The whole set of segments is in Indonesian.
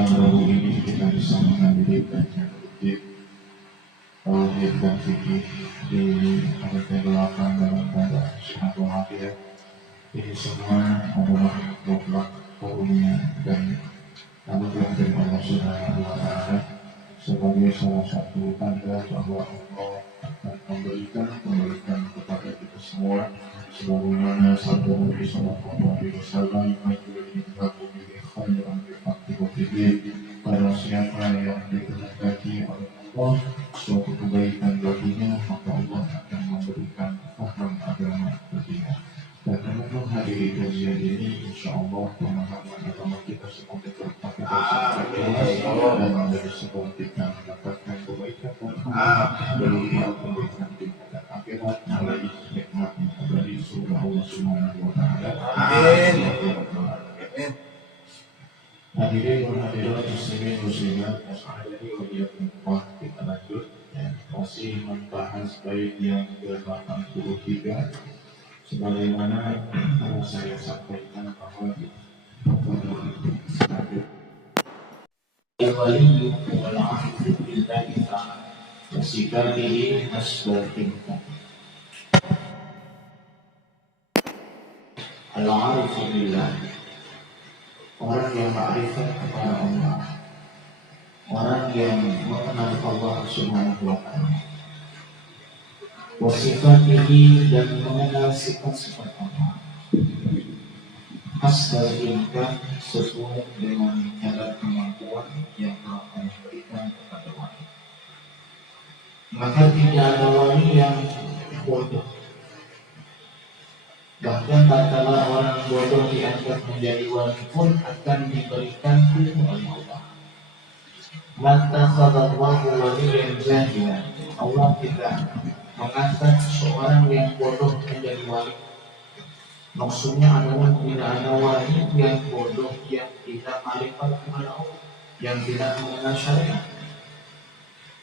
malam Rabu ini kita bisa menghadiri kajian tauhid dan fikih di abad ke-8 dalam keadaan sehat walafiat. Ini semua adalah mutlak karunia dan anugerah dari Allah Subhanahu wa Ta'ala sebagai salah satu tanda bahwa Allah akan memberikan kepada kita semua sebagaimana sabda Nabi Sallallahu Alaihi Wasallam, barang siapa yang dikehendaki oleh Allah suatu kebaikan baginya, maka Allah akan memberikan paham agama baginya. Dan dengan menghadiri kajian ini, insya Allah pemahaman agama kita semakin terpakai dan menjadi sebab kita mendapatkan kebaikan dari kebaikan dunia dan akhirat melalui nikmat dari surga Allah Subhanahu wa Ta'ala. Amin. Hadirin dan hadirat muslimin muslimat, Assalamualaikum. Kita lanjut masih membahas bait yang ke-83. Sebagaimana saya sampaikan bahwa al-wali wal-'arifu billahi ta'ala wasikatihi asbatinka. Al-'arifu billahi, orang yang ma'rifat kepada Allah, orang yang mengenal Allah Subhanahu wa Ta'ala, wasifatihi, dan mengenal sifat-sifat Allah, asbatinka, sesuai dengan kadar kemampuan yang telah Allah berikan kepada wali. Maka tidak ada wali yang bodoh. Bahkan tatkala orang bodoh diangkat menjadi wali pun akan diberikan ilmu oleh Allah. Mata khadallahu waliyan jahilan, Allah tidak mengangkat seorang yang bodoh menjadi wali. Maksudnya adalah tidak ada wali yang bodoh, yang tidak marifat kepada Allah, yang tidak mengenal syariat.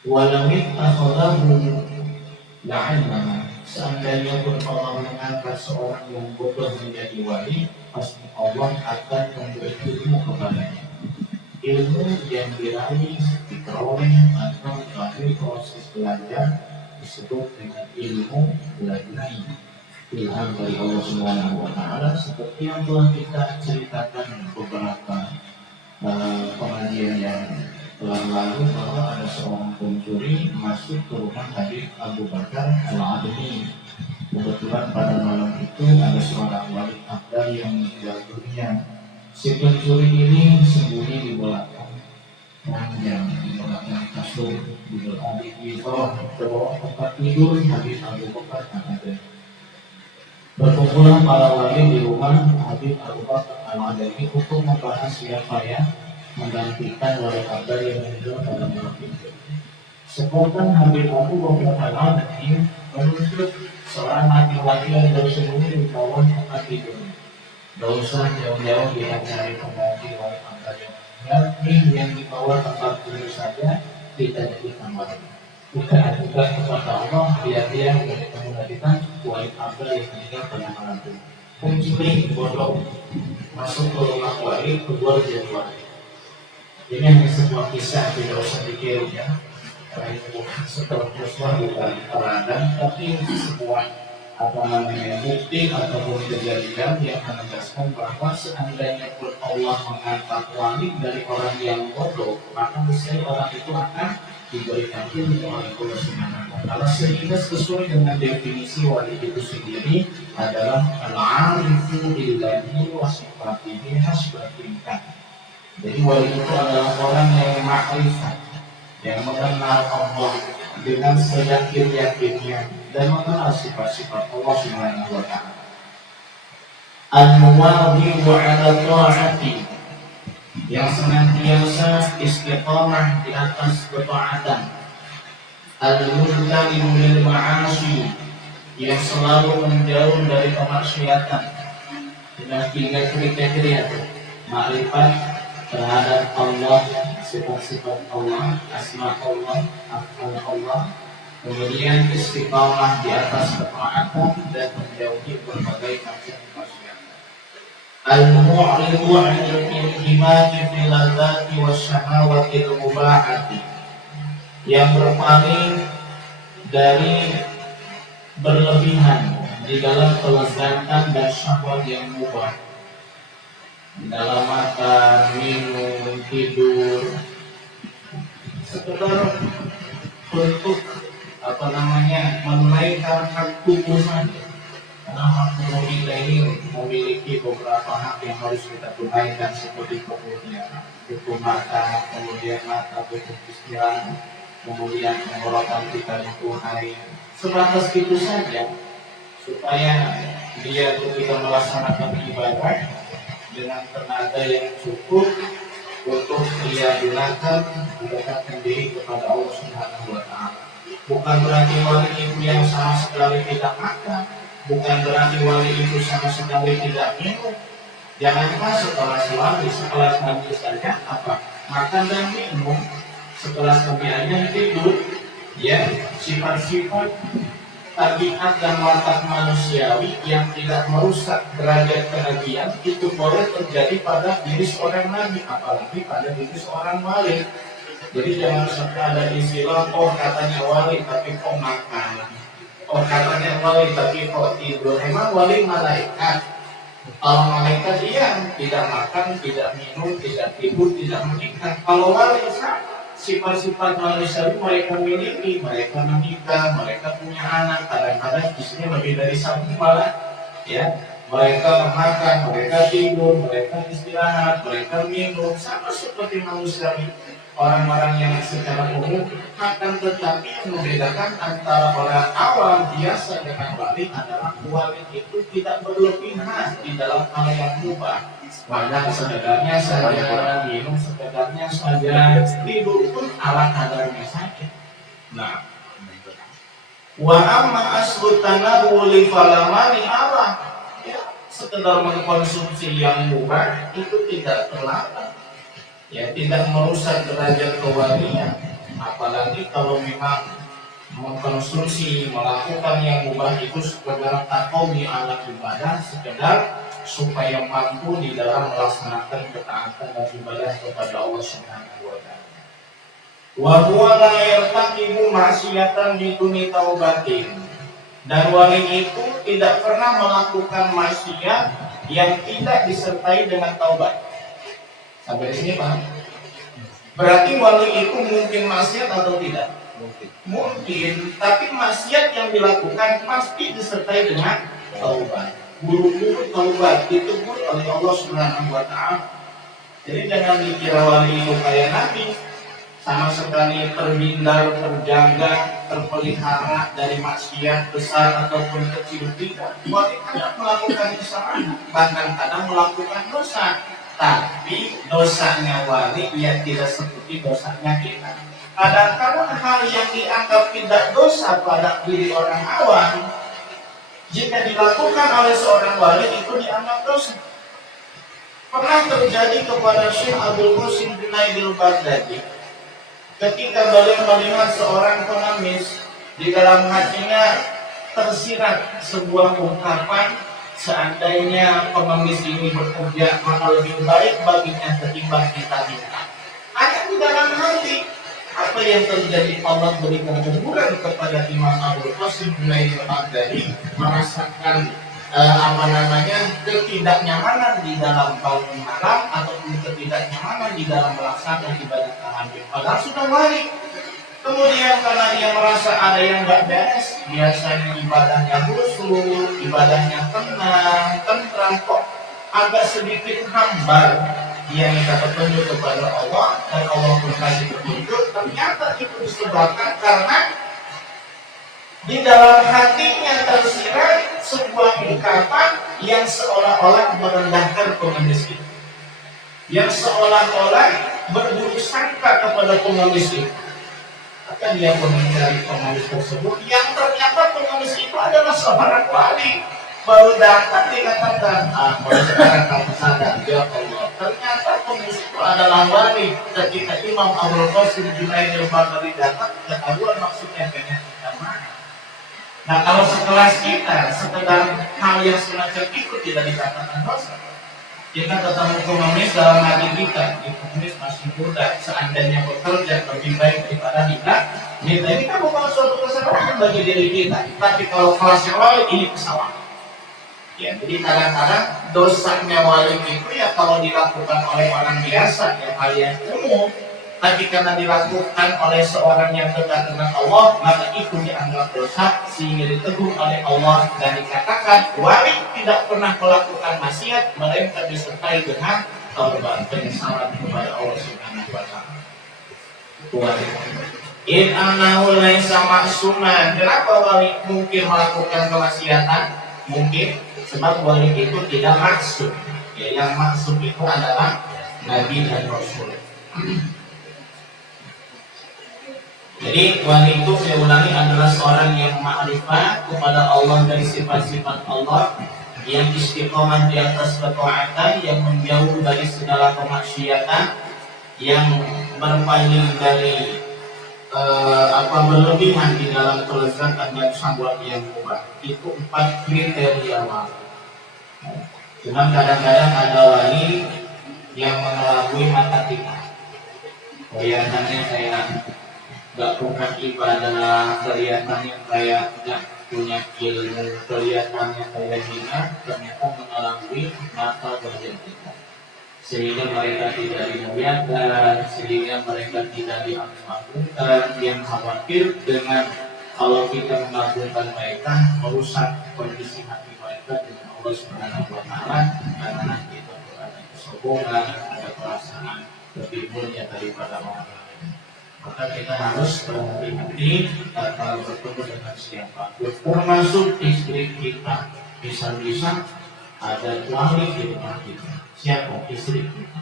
Walamit akhadahu la'ilmana, seandainya pun Allah mengangkat seorang yang bodoh menjadi wali, pasti Allah akan memberi ilmu kepadanya. Ilmu yang diraih, diperoleh atau melalui proses belajar disebut dengan ilmu belajar, ilham dari Allah Subhanahu wa Ta'ala, seperti yang telah kita ceritakan beberapa pengajian yang telah lalu, bahwa ada seorang pencuri masuk ke rumah Habib Abu Bakar Al-Admi. Kebetulan pada malam itu ada seorang wali abdal yang meninggal dunia. Si pencuri ini sembunyi di belakang ranjang, di belakang kasur, di bawah tempat tidur Habib Abu Bakar Al-Admi. Berkumpulan para wali di rumah Habib Abu Bakar Al-Admi untuk membahas siapa yang menggantikan wali abdal yang meninggal pada malam itu. Spontan Habib Abu Bakar Al-Admi menunjuk seorang laki-laki yang bersembunyi di bawah tempat tidur. Gak usah jauh-jauh dia cari pengganti wali abdal yang meninggal, yang di bawah tempat tidur saja kita jadikan wali. Kita ajukan kepada Allah biar dia menggantikan wali abdal yang meninggal pada malam itu. Pencuri bodoh masuk ke rumah wali, keluar jadi wali. Ini hanya sebuah kisah, tidak usah dikirim ya. Karena itu bukan sebuah bukan peranan, tapi sebuah bukti ataupun kejadian yang menegaskan bahwa seandainya pun Allah mengangkat wali dari orang yang bodoh, maka misalnya orang itu akan diberikan ilmu oleh Allah Subhanahu wa Ta'ala, sehingga sesuai dengan definisi wali itu sendiri adalah al-'arifu billahi wa sifatihi hasbatinka. Jadi wali itu adalah orang yang ma'rifat, yang mengenal Allah dengan seyakin-yakinnya dan mengenal sifat-sifat Allah Subhanahu wa Ta'ala. Al-muwadhi'u 'ala ta'ati, yang senantiasa istiqamah di atas ketaatan. Al-mujtanibu lil ma'asi, yang selalu menjauh dari kemaksiatan. Dengan 3 kriteria ma'rifat terhadap Allah, sifat-sifat Allah, asma Allah, af'al Allah, kemudian istiqamah di atas ketaatan dan menjauhi berbagai macam maksiat. al-mu'ridu 'anil inhimaki fil ladzati wasyahawati al-mubahati, yang berpaling dari berlebihan di dalam kelezatan dan syahwat yang mubah, di dalam makan, minum, tidur, sekedar untuk menunaikan hak tubuh saja. Karena hak tubuh kita ini memiliki beberapa hak yang harus kita tunaikan, seperti kemudian butuh makan, kemudian mata butuh istirahat, kemudian tenggorokan kita butuh air. Sebatas itu saja, supaya dia ketika melaksanakan ibadah dengan tenaga yang cukup untuk dia gunakan mendekatkan diri kepada Allah Subhanahu wa Ta'ala. Bukan berarti wali itu yang sama sekali tidak makan, bukan berarti wali itu sama sekali tidak minum. Jangankan setelah wali, setelah nabi saja apa? Makan dan minum, setelah nabi tidur, ya, sifat-sifat tabiat dan watak manusiawi yang tidak merusak derajat kenabian itu boleh terjadi pada diri seorang nabi, apalagi pada diri seorang wali. Jadi jangan sampai ada istilah, oh katanya wali tapi kok makan, oh katanya wali tapi kok tidur. Emang wali malaikat? Kalau malaikat iya, tidak makan, tidak minum, tidak tidur, tidak menikah. Kalau wali sifat-sifat manusiawi mereka miliki, mereka menikah, mereka punya anak, kadang-kadang istrinya lebih dari satu malah, ya. Mereka makan, mereka tidur, mereka istirahat, mereka minum, sama seperti manusiawi. Orang-orang yang secara umum akan, tetapi yang membedakan antara orang awam biasa dengan wali adalah wali itu tidak berlebihan di dalam hal yang mubah. Makan sekedarnya saja, minum sekedarnya saja, tidur pun ala kadarnya saja. Nah, wa amma aslu tanawuli falamani Allah, ya, sekedar mengkonsumsi yang mubah itu tidak terlarang, ya, tidak merusak derajat kewalian. Apalagi kalau memang mengkonsumsi, melakukan yang mubah itu sekedar taqawi ala ibadah, sekedar supaya mampu di dalam melaksanakan ketaatan dan ibadah kepada Allah Subhanahu wa Ta'ala. Wa huwa la yartaqibu ma'siyatan biduni taubatin, dan wali itu tidak pernah melakukan maksiat yang tidak disertai dengan taubat. Sampai di sini paham? Berarti wali itu mungkin maksiat atau tidak? Mungkin, tapi maksiat yang dilakukan pasti disertai dengan taubat. Buru-buru taubat ditegur oleh Allah Subhanahu wa Ta'ala. Jadi jangan dikira wali itu kayak nabi, sama sekali terhindar, terjaga, terpelihara dari maksiat besar ataupun kecil. Tidak. Wali kadang melakukan kesalahan, bahkan kadang melakukan dosa. Tapi dosanya wali ya tidak seperti dosanya kita. Kadang-kadang hal yang dianggap tidak dosa pada diri orang awam, jika dilakukan oleh seorang wali itu dianggap dosa. Pernah terjadi kepada Syekh Abdul Qasim bin Naidil Baghdadi, ketika beliau melihat seorang pengemis, di dalam hatinya tersirat sebuah ungkapan, seandainya pengemis ini bekerja maka lebih baik baginya ketimbang kita. Hanya di dalam hati. Apa yang terjadi? Allah berikan teguran kepada Imam Abdul Qasim bin Naidil Baghdadi, merasakan ketidaknyamanan di dalam bangun malam ataupun ketidaknyamanan di dalam melaksanakan ibadah tahajud. Padahal sudah wali. Kemudian karena dia merasa ada yang nggak beres, biasanya ibadahnya khusyuk, ibadahnya tenang, tentram, kok agak sedikit hambar. Dia minta petunjuk kepada Allah dan Allah pun kasih petunjuk. Ternyata itu disebabkan karena di dalam hatinya tersirat sebuah ungkapan yang seolah-olah merendahkan pengemis itu, yang seolah-olah berburuk sangka kepada pengemis itu. Maka dia pun mencari pengemis tersebut, yang ternyata pengemis itu adalah seorang wali. Baru datang dikatakan, baru sekarang kamu sadar, ya Allah, ternyata pengemis itu adalah wali. Ketika Imam Abdul Qasim bin Naidil Baghdadi datang, ketahuan maksudnya kita mana. Nah, kalau sekelas kita, sekedar hal yang semacam itu tidak dikatakan dosa. Kita ketemu pengemis dalam hati kita, di pengemis masih muda, seandainya bekerja lebih baik daripada kita ini kan bukan suatu kesalahan bagi diri kita. Tapi kalau kelasnya wali, ini kesalahan. Ya, jadi kadang-kadang dosanya wali itu ya kalau dilakukan oleh orang biasa, ya hal yang umum. Tapi karena dilakukan oleh seorang yang dekat dengan Allah, maka itu dianggap dosa sehingga ditegur oleh Allah dan dikatakan wali tidak pernah melakukan maksiat melainkan disertai dengan taubat penyesalan kepada Allah Subhanahu wa taala. Wali in anahu laisa ma'suman. Kenapa wali mungkin melakukan kemaksiatan? Mungkin sebab wali itu tidak maksum. Ya, yang maksum itu adalah Nabi dan Rasul. Jadi wali itu saya ulangi adalah seorang yang ma'rifat kepada Allah dari sifat-sifat Allah, yang istiqomah di atas ketaatan, yang menjauh dari segala kemaksiatan, yang berpaling dari berlebihan di dalam kelezatan dan syahwat yang mubah. Itu 4 kriteria wali. Cuma kadang-kadang ada wali yang mengelabui mata kita. Kelihatannya kayak gak pernah ibadah, kelihatannya kayak gak punya ilmu, kelihatannya kayak hina, ternyata mengalami mata wajah kita. Sehingga mereka tidak dimuliakan, sehingga mereka tidak diagung-agungkan, yang khawatir dengan kalau kita mengagungkan mereka, merusak kondisi hati mereka dengan Allah Subhanahu wa taala, karena nanti itu ada kesombongan, ada perasaan lebih mulia daripada orang lain. Maka kita harus berhati-hati kalau bertemu dengan siapa, termasuk istri kita. Bisa-bisa ada wali di rumah kita. Siapa? Istri kita.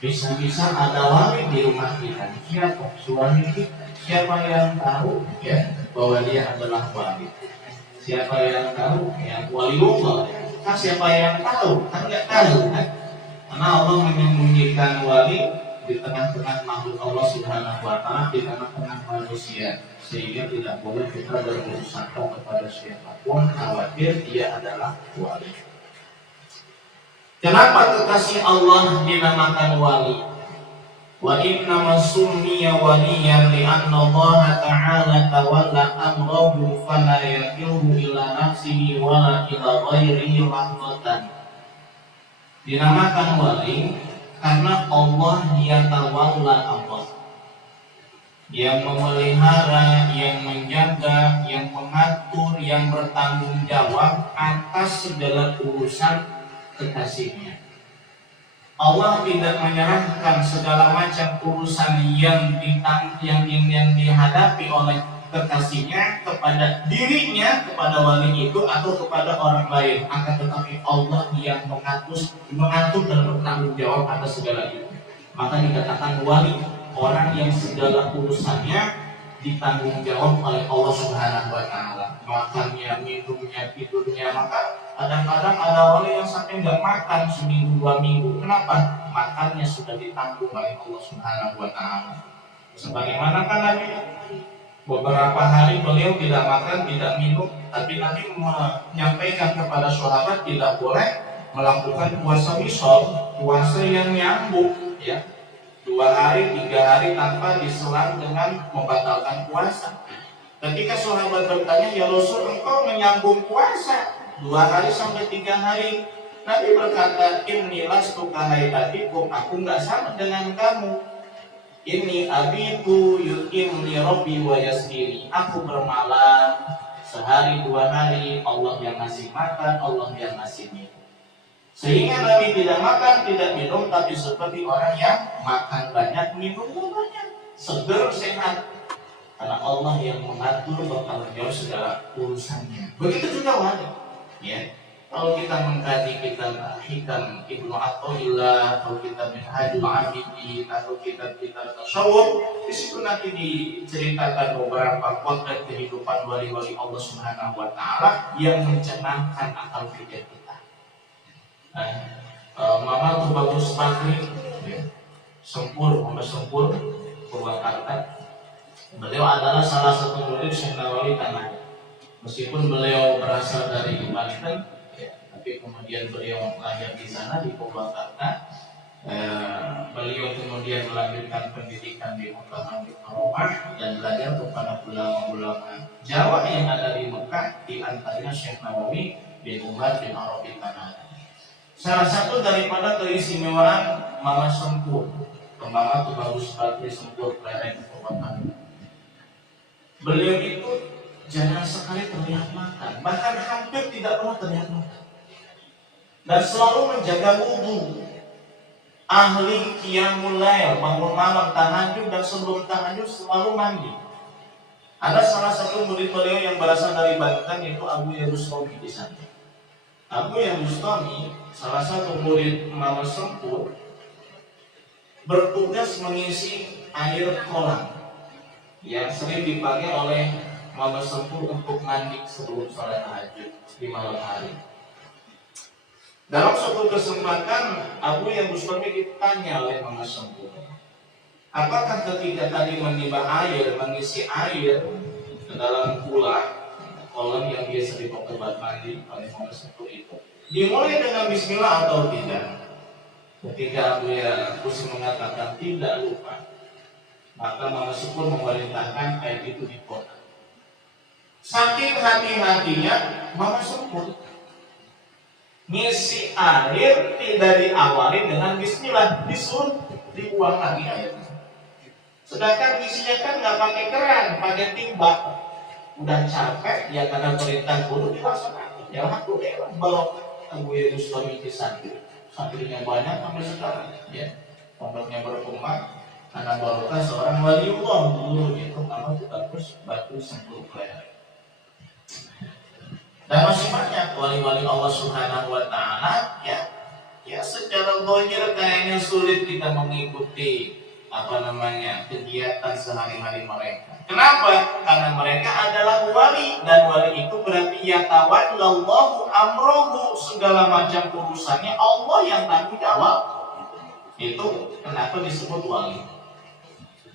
Bisa-bisa ada wali di rumah kita. Siapa? Suami kita. Siapa yang tahu ya bahwa dia adalah wali? Siapa yang tahu? Ya waliullah. Kan siapa yang tahu? Kan nggak tahu kan? Karena Allah menyembunyikan wali di tengah-tengah makhluk Allah Subhanahu wa taala, di tengah-tengah manusia, sehingga tidak boleh kita berburuk sangka kepada siapapun khawatir dia adalah wali. Kenapa kekasih Allah dinamakan wali? Wa inna summiya waliyan li'anna Allah ta'ala tawalla amrahu fala yakilhu ila nafsihi wala ila ghairihi rahmatan. Dinamakan wali karena Allah yang tawalla Allah, yang memelihara, yang menjaga, yang mengatur, yang bertanggung jawab atas segala urusan kekasihnya. Allah tidak menyerahkan segala macam urusan yang dihadapi oleh kekasihnya kepada dirinya, kepada wali itu atau kepada orang lain, akan tetapi Allah yang mengatur dan bertanggung jawab atas segala itu. Maka dikatakan wali, orang yang segala urusannya ditanggung jawab oleh Allah Subhanahu wa taala. Makannya, minumnya, tidurnya. Maka kadang-kadang ada wali yang sampai nggak makan seminggu 2 minggu. Kenapa? Makannya sudah ditanggung oleh Allah Subhanahu wa taala. Sebagaimana kan Nabi beberapa hari beliau tidak makan, tidak minum, tapi Nabi menyampaikan kepada sahabat tidak boleh melakukan puasa wisol, puasa yang nyambung, ya, 2 hari, 3 hari tanpa diselang dengan membatalkan puasa. Ketika sahabat bertanya, ya Rasul, engkau menyambung puasa 2 hari sampai 3 hari. Nabi berkata, inni lastu kahayatikum, aku nggak sama dengan kamu. Ini abiku yu'imni rabbi wa yasiri. Aku bermalam sehari 2 hari, Allah yang ngasih makan, Allah yang ngasih minum. Sehingga Nabi tidak makan, tidak minum, tapi seperti orang yang makan banyak, minumnya banyak, seger, sehat. Karena Allah yang mengatur, bertanggung jawab segala urusannya. Begitu juga wali. Ya. Kalau kita mengkaji kitab Hikam Ibnu Athaillah, atau kitab Minhajul Abidin, atau kitab-kitab tasawuf, di situ nanti diceritakan beberapa potret kehidupan wali-wali Allah Subhanahu wa taala yang mencerahkan akal pikir kita. Mama tuh bagus Bakri, ya. Sempur Purwakarta. Beliau adalah salah satu murid Syekh Nawawi Tanah. Meskipun beliau berasal dari Banten, tapi kemudian beliau lahir di sana di Purwakarta. Beliau kemudian melanjutkan pendidikan di Mekah dan belajar kepada ulama-ulama Jawa yang ada di Mekah, di antaranya Syekh Nawawi bin Umar bin Arabi Tanah. Salah satu daripada keistimewaan Mama Sempur, Mama Tubagus Bakri Sempur Klereng Purwakarta. Beliau itu jarang sekali terlihat makan, bahkan hampir tidak pernah terlihat makan, dan selalu menjaga wudu. Ahli qiyamul lail, bangun malam, tahajud, dan sebelum tahajud selalu mandi. Ada salah satu murid beliau yang berasal dari Banten, yaitu Abu Bustami di sana. Abu Bustami, salah satu murid Mama Sempur, bertugas mengisi air kolam yang sering dipakai oleh Mama Sempur untuk mandi sebelum sholat tahajud di malam hari. Dalam suatu kesempatan, Abu Bustami ditanya oleh Mama Sempur, apakah ketika tadi menimba air, mengisi air ke dalam kolam yang biasa dipakai buat mandi oleh Mama Sempur itu, dimulai dengan Bismillah atau tidak? Ketika Abu Bustami mengatakan tidak, lupa, maka Mama Sempur memerintahkan air itu dipotong. Saking hati-hatinya Mama Sempur ngisi air tidak diawali dengan Bismillah, disuruh dibuang lagi airnya. Sedangkan ngisinya kan nggak pakai keran, pakai timba. Udah capek ya, karena perintah guru dilaksanakan. Ya aku memang balok Abu Bustami di santrinya banyak sampai sekarang. Ya, pondoknya berkembang karena barokah seorang waliullah dulu itu nama Tubagus Bakri Sempur Klereng. Dan masih banyak wali-wali Allah Subhanahu wa Ta'ala ya secara zahir kayaknya sulit kita mengikuti kegiatan sehari-hari mereka. Kenapa? Karena mereka adalah wali, dan wali itu berarti yatawallallahu amrohu, segala macam urusannya Allah yang tanggung jawab. Itu kenapa disebut wali.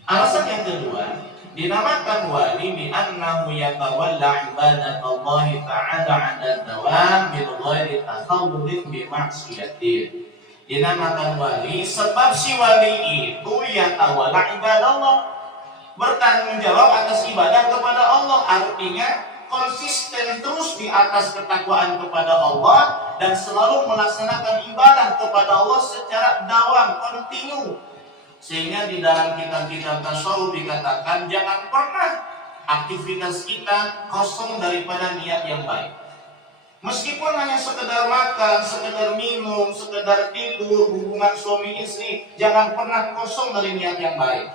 Alasan yang kedua, dinamakan wali bi annahu yatawalla ibadatallahi ta'ala 'ala dawam bil ghairi takhalludin bi ma'siyatin. Dinamakan wali sebab si wali itu yatawalla ibadallah, bertanggung jawab atas ibadah kepada Allah, artinya konsisten terus di atas ketakwaan kepada Allah dan selalu melaksanakan ibadah kepada Allah secara dawam, kontinu. Sehingga di dalam kitab-kitab tasawuf dikatakan jangan pernah aktivitas kita kosong daripada niat yang baik. Meskipun hanya sekedar makan, sekedar minum, sekedar tidur, hubungan suami istri, jangan pernah kosong dari niat yang baik.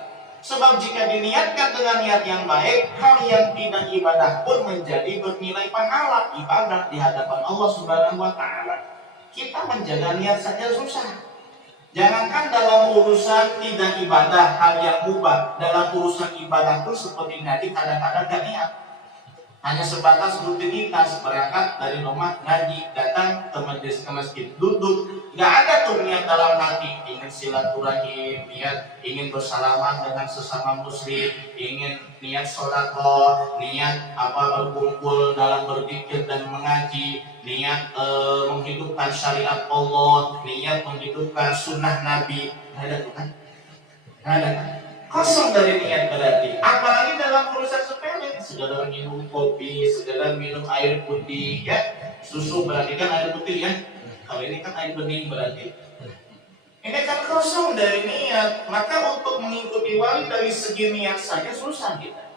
Sebab jika diniatkan dengan niat yang baik, hal yang tidak ibadah pun menjadi bernilai pahala ibadah di hadapan Allah Subhanahu wa Ta'ala. Kita menjaga niat saja susah. Jangankan dalam urusan tidak ibadah, hal yang mubah, dalam urusan ibadah pun seperti tadi kadang-kadang gak niat. Hanya sebatas rutinitas, berangkat dari rumah, ngaji, datang ke masjid, duduk. Gak ada tuh niat dalam hati, ingin silaturahim, niat ingin bersalaman dengan sesama muslim, ingin niat sholatoh, niat berkumpul dalam berzikir dan mengaji, niat menghidupkan syariat Allah, niat menghidupkan sunnah Nabi. Gak ada tuh kan? Gak ada kan? Kosong dari niat berarti. Apalagi dalam urusan sepele, sekedar minum kopi, sekedar minum air putih, ya. Susu berarti kan air putih ya. Kalau ini kan air bening berarti. Ini kan kosong dari niat. Maka untuk mengikuti wali dari segi niat saja susah kita.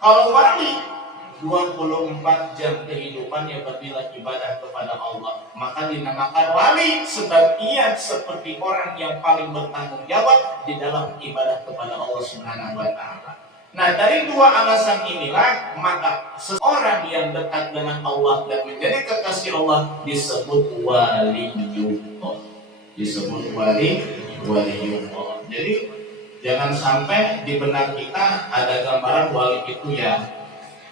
Kalau wali 24 jam kehidupannya bernilai ibadah kepada Allah, maka dinamakan wali sebab ia seperti orang yang paling bertanggung jawab di dalam ibadah kepada Allah Subhanahu wa Ta'ala. Nah, dari dua alasan inilah maka seorang yang dekat dengan Allah dan menjadi kekasih Allah disebut waliyullah. Disebut waliyullah. Jadi jangan sampai di benak kita ada gambaran wali itu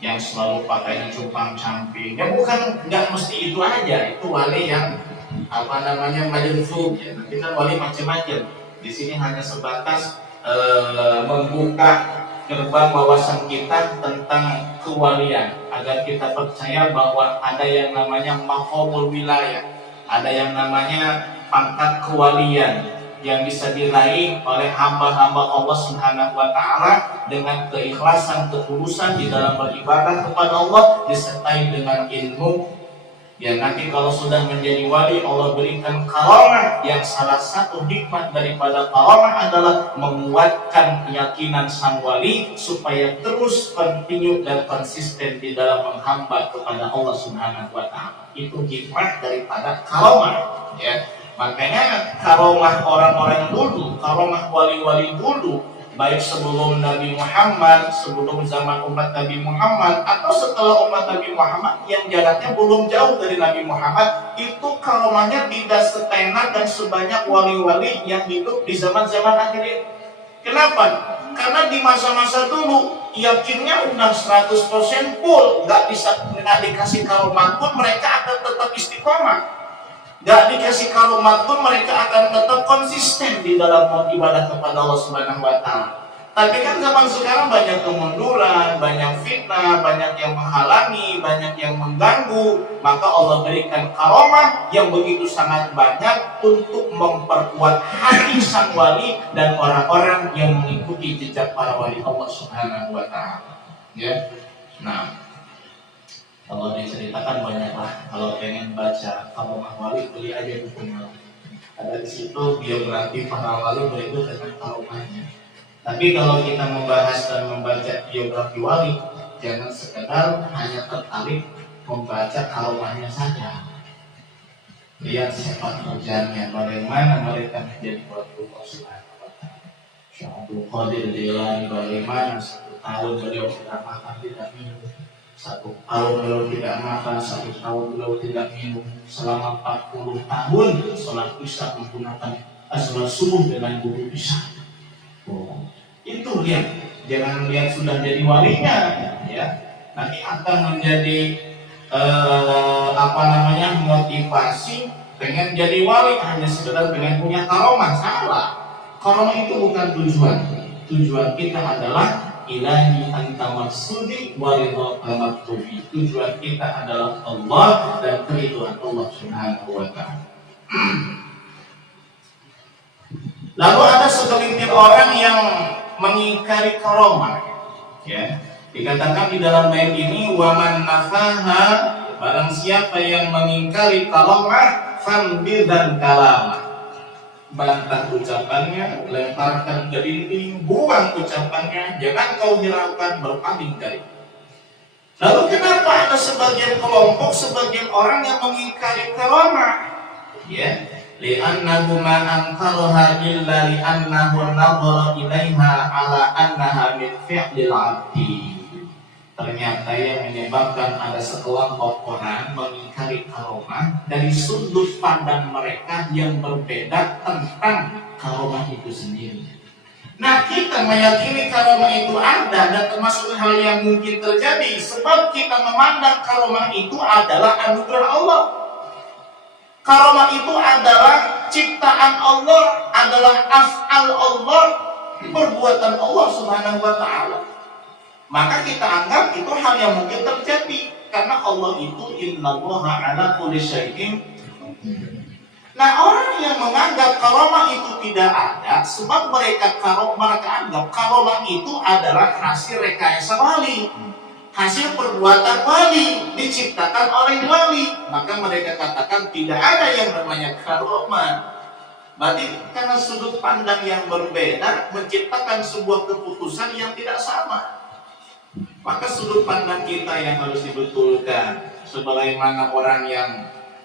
yang selalu pakainya cupang camping. Ya bukan, nggak mesti itu aja. Itu wali yang majnun ya. Nanti kan wali macam-macam. Di sini hanya sebatas membuka gerbang wawasan kita tentang kewalian, agar kita percaya bahwa ada yang namanya maqamul wilayah, ada yang namanya pangkat kewalian yang bisa diraih oleh hamba-hamba Allah Subhanahu wa taala dengan keikhlasan, ketulusan di dalam beribadah kepada Allah disertai dengan ilmu. Ya, nanti kalau sudah menjadi wali, Allah berikan karamah, yang salah satu hikmah daripada karamah adalah menguatkan keyakinan sang wali supaya terus continue dan konsisten di dalam menghamba kepada Allah Subhanahu wa taala. Itu hikmah daripada karamah, ya. Makanya karamah orang-orang dulu, karamah wali-wali dulu, baik sebelum Nabi Muhammad, sebelum zaman umat Nabi Muhammad, atau setelah umat Nabi Muhammad yang jaraknya belum jauh dari Nabi Muhammad, itu karamahnya tidak setenar dan sebanyak wali-wali yang hidup di zaman-zaman akhir ini. Kenapa? Karena di masa-masa dulu yakinnya udah 100% full, nggak dikasih karamah pun mereka akan tetap istiqomah. Gak dikasih karumat pun mereka akan tetap konsisten di dalam ibadah kepada Allah Subhanahu wa taala. Tapi kan zaman sekarang banyak kemunduran, banyak fitnah, banyak yang menghalangi, banyak yang mengganggu, maka Allah berikan karamah yang begitu sangat banyak untuk memperkuat hati sang wali dan orang-orang yang mengikuti jejak para wali Allah Subhanahu wa taala. Ya. Nah, kalau diceritakan banyaklah. Kalau pengen baca karamah wali, beli aja bukunya. Ada di situ biografi para wali berikut dengan karamahnya. Tapi kalau kita membahas dan membaca biografi wali, jangan sekedar hanya tertarik membaca karamahnya saja. Lihat sepak terjangnya, bagaimana mereka menjadi wali Allah Subhanahu wa taala. Syekh Abdul Qadir Jilani, bagaimana 1 tahun beliau tidak makan, tidak minum. 1 tahun beliau tidak makan, 1 tahun beliau tidak minum, selama 40 tahun sholat isya menggunakan sholat subuh dengan wudu isya. Oh, itu lihat, jangan lihat sudah jadi walinya, ya. Nanti akan menjadi motivasi pengen jadi wali hanya sekedar pengen punya karamah. Salah. Karamah itu bukan tujuan. Tujuan kita adalah ilahi anta maksudi waridhaka maktubi. Tujuan kita adalah Allah dan keridhaan Allah Subhanahu wa taala. Lalu ada segelintir orang yang mengingkari karamah. Ya, dikatakan di dalam bait ini waman nafaha, barang siapa yang mengingkari karamah fambil dan kalamah. Bantah ucapannya, lemparkan ke dinding, buang ucapannya, jangan kau hiraukan, berpaling dari. Lalu kenapa ada sebagian kelompok, sebagian orang yang mengingkari karamah? Ya, li'annahu ma anqaraha illa li'annahu nadhara ilaiha ala annaha min fi'lil 'abdi. Ternyata yang menyebabkan ada sekelompok orang mengingkari karamah dari sudut pandang mereka yang berbeda tentang karamah itu sendiri. Nah, kita meyakini karamah itu ada dan termasuk hal yang mungkin terjadi sebab kita memandang karamah itu adalah anugerah Allah. Karamah itu adalah ciptaan Allah, adalah af'al Allah, perbuatan Allah Subhanahu wa taala. Maka kita anggap itu hal yang mungkin terjadi karena Allah itu innallaha ala kulli syai'in. Nah, orang yang menganggap karamah itu tidak ada sebab mereka anggap karamah itu adalah hasil rekayasa wali, hasil perbuatan wali, diciptakan oleh wali. Maka mereka katakan tidak ada yang namanya karamah. Berarti karena sudut pandang yang berbeda menciptakan sebuah keputusan yang tidak sama. Maka sudut pandang kita yang harus dibetulkan. Sebagaimana orang yang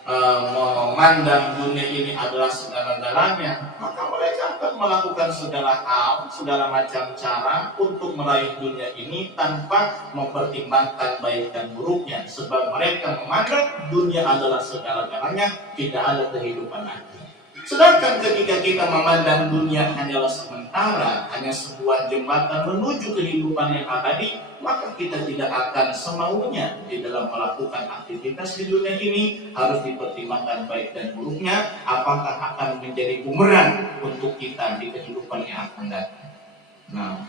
memandang dunia ini adalah segala-galanya, maka mereka akan melakukan segala hal, segala macam cara untuk meraih dunia ini tanpa mempertimbangkan baik dan buruknya. Sebab mereka memandang dunia adalah segala-galanya, tidak ada kehidupan lagi. Sedangkan ketika kita memandang dunia hanyalah sementara, hanya sebuah jembatan menuju kehidupan yang abadi, maka kita tidak akan semaunya di dalam melakukan aktivitas di dunia ini. Harus dipertimbangkan baik dan buruknya, apakah akan menjadi bumerang untuk kita di kehidupan yang akan datang. Nah,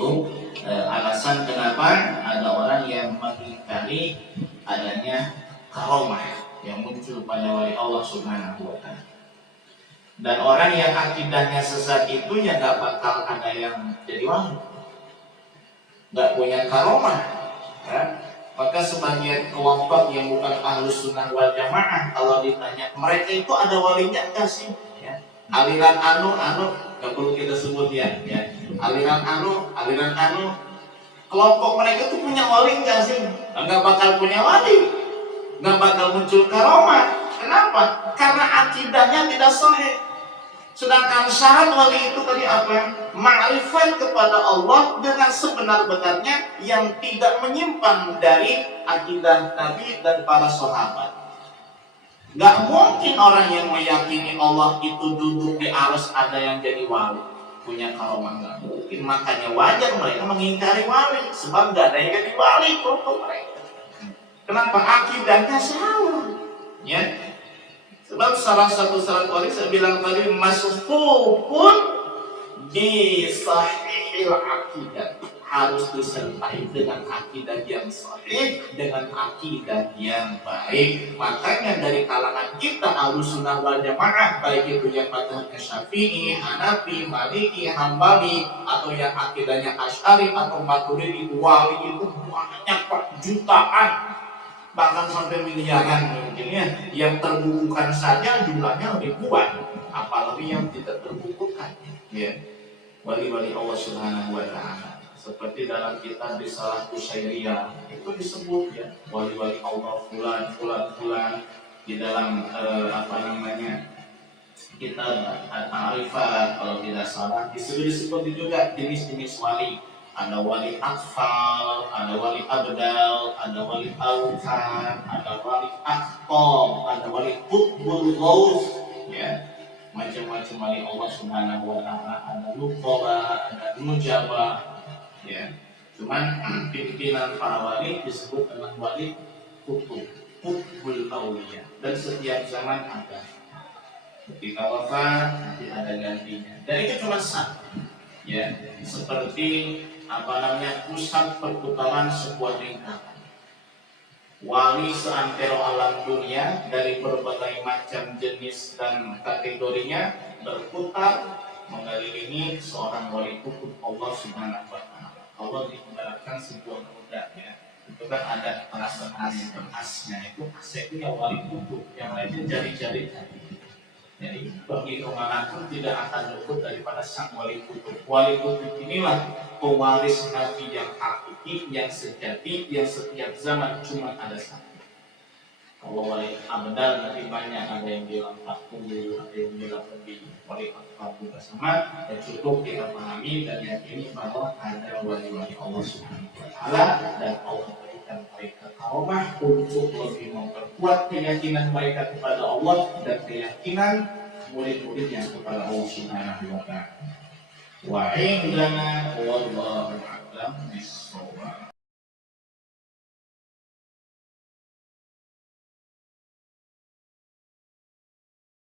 Itu alasan kenapa ada orang yang mengingkari adanya karomah yang muncul pada wali Allah Subhanahu wa Ta'ala. Dan orang yang akidahnya sesat itu ya gak bakal ada yang jadi wali, gak punya karomah ya. Maka sebagian kelompok yang bukan ahlus sunnah wal jamaah, kalau ditanya mereka itu ada walinya enggak sih ya? Aliran anu gak perlu kita sebut ya. Aliran anu kelompok mereka tuh punya wali enggak sih? Enggak bakal punya wali, enggak bakal muncul karomah. Kenapa? Karena akidahnya tidak sahih. Sedangkan syarat wali itu tadi apa? Ma'rifat kepada Allah dengan sebenar-benarnya yang tidak menyimpang dari akidah Nabi dan para sahabat. Gak mungkin orang yang meyakini Allah itu duduk di arsy ada yang jadi wali, punya karomah, gak mungkin. Makanya wajar mereka mengingkari wali, sebab gak ada yang jadi wali untuk mereka. Kenapa? Akidahnya salah ya. Sebab salah satu syarat wali saya bilang tadi masfufun bi sahihil akidah, harus disertai dengan akidah yang sahih, dengan akidah yang baik. Makanya dari kalangan kita Ahlussunnah wal Jamaah, baik itu yang mazhabnya Syafi'i, Hanafi, Maliki, Hambali, atau yang akidahnya Asy'ari atau Maturidi, wali itu banyak Pak, jutaan, bahkan sampai miliaran mungkin ya. Yang terbukukan saja jumlahnya ribuan, apalagi yang tidak terbukukan ya. Wali-wali Allah Subhanahu wa Ta'ala, seperti dalam kitab Risalah Qusairiyah itu disebut ya, wali-wali Allah fulan. Di dalam kitab Al-Ma'rifat kalau tidak salah disebut juga jenis-jenis wali. Ada wali atfal, ada wali abdal, ada wali awtan, ada wali akhtom, ada wali qutbul ghaus ya. Macam-macam wali Allah Subhanahu wa Ta'ala, ada nuqaba, ada nujaba ya. Cuman pimpinan para wali disebut dengan wali qutbul auliya, dan setiap zaman ada. Ketika wafat nanti ada gantinya. Dan itu cuma satu ya, seperti pusat perputaran sebuah lingkaran. Wali seantero alam dunia dari berbagai macam jenis dan kategorinya berputar mengelilingi seorang wali kutub Allah Subhanahu wa Ta'ala. Allah diibaratkan sebuah roda ya. Itu kan ada perasaan yang asnya itu yang wali kutub, yang lainnya jari-jari. Jadi pergi kemanapun tidak akan luput daripada sang wali kutub. Wali kutub inilah pewaris Nabi yang hakiki, yang sejati, yang setiap zaman cuma ada satu. Kalau wali abdal nanti banyak, ada yang bilang 40, ada yang bilang lebih. Wali abdal bersama, dan cukup kita pahami dan yakini bahwa ada wali-wali Allah Subhanahu wa Ta'ala, dan Allah berikan mereka karomah untuk lebih memperkuat keyakinan mereka kepada Allah dan keyakinan murid-muridnya kepada Allah Subhanahu wa Ta'ala. Wa indana wallahu a'lam bis